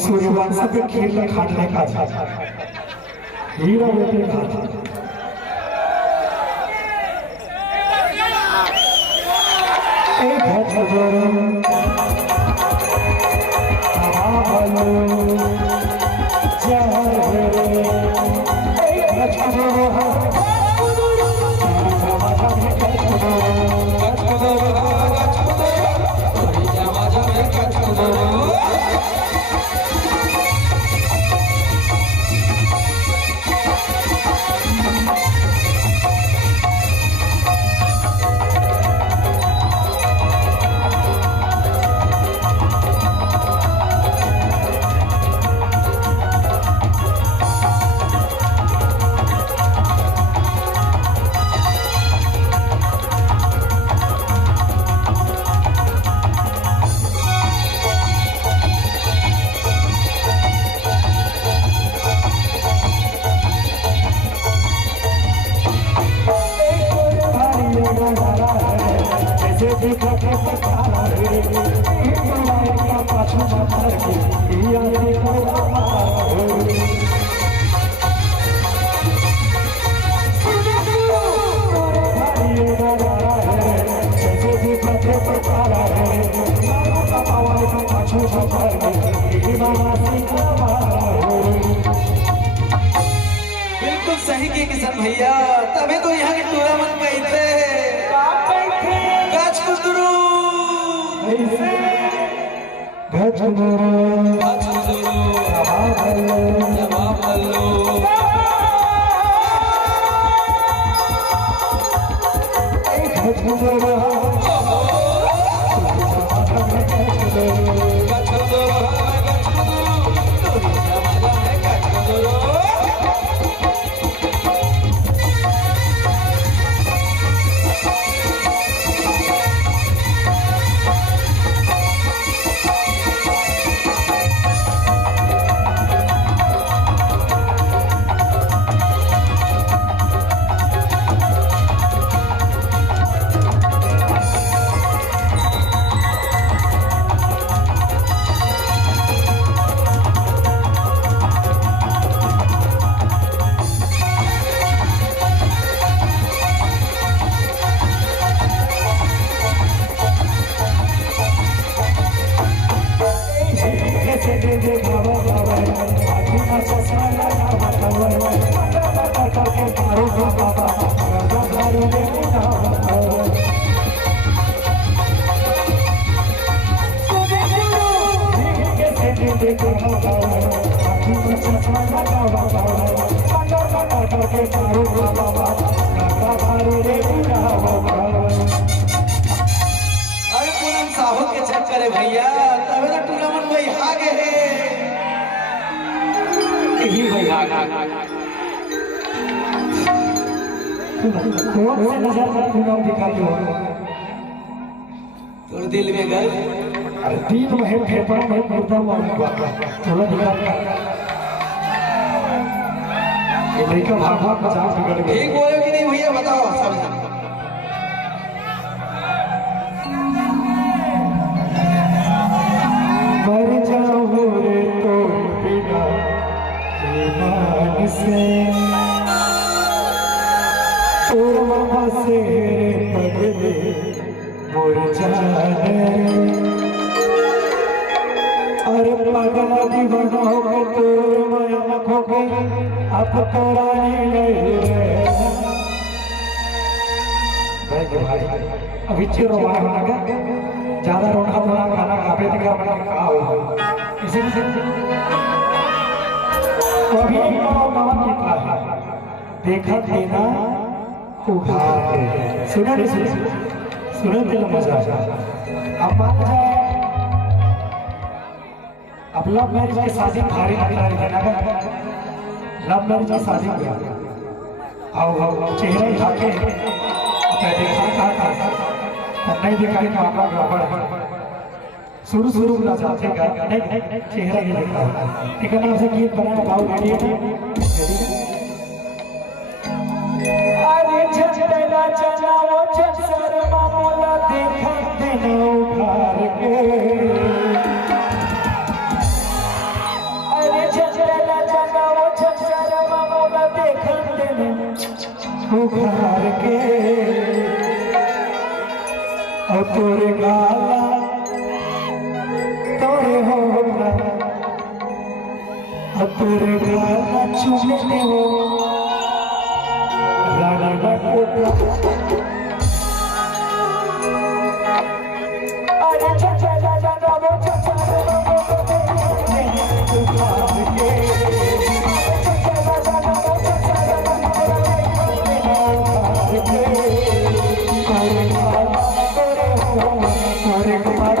सूर्यवंश पे खेल खाटने का हीरा बेटे का बिल्कुल सही की किसान भैया, तभी तो यहाँ के टूर्नामेंट में थे गजकुदरू जवाब लो चक्कर है भैया, तब तो टूर्नामेंट में आगे है यही भैया। कौन से नजर से टूर्नामेंट दिखाते हो? तो दिल में गए, अरे दिल में है, फेफड़ा में मुर्दा हुआ थोड़ा दिखा ये लड़का भागवा पचास बिगड़ गए। ठीक बोले कि नहीं भैया, बताओ सब। मर जाऊं रे तो बिना ईमान से, तोर मामा से पगले मुरझाने, अरे पगला दीवाना हो गए तोर माया आँखों को अब तोड़ा नहीं भाई। अभी चिर रोना का ज्यादा रोना धोना खाना खाते थे क्या बना खा हो इसी से अभी नमक कितना है देखा देना उघार के। सुना नहीं सुना दिल मजा अब मान जाए अब लव मैरिज की शादी भारी लग रही है ना लव मैरिज की शादी हो गया आओ चेहरा ही खाके देखा था नहीं दिखाई मामा गड़बड़ शुरू में जाते नहीं चेहरा ही देखा एक नाम से गीत बनाना भाव रेडी अरे छतेला चला वो छसर मामला देखा देना उघार के अरे छतेला चला वो छसर मामला देखा देना उघार के और तोरे गाला तोरे होगा और तोरे गाला चुमने हो राना कोटा अरे चाचा चाचा वो चाचा Sorry,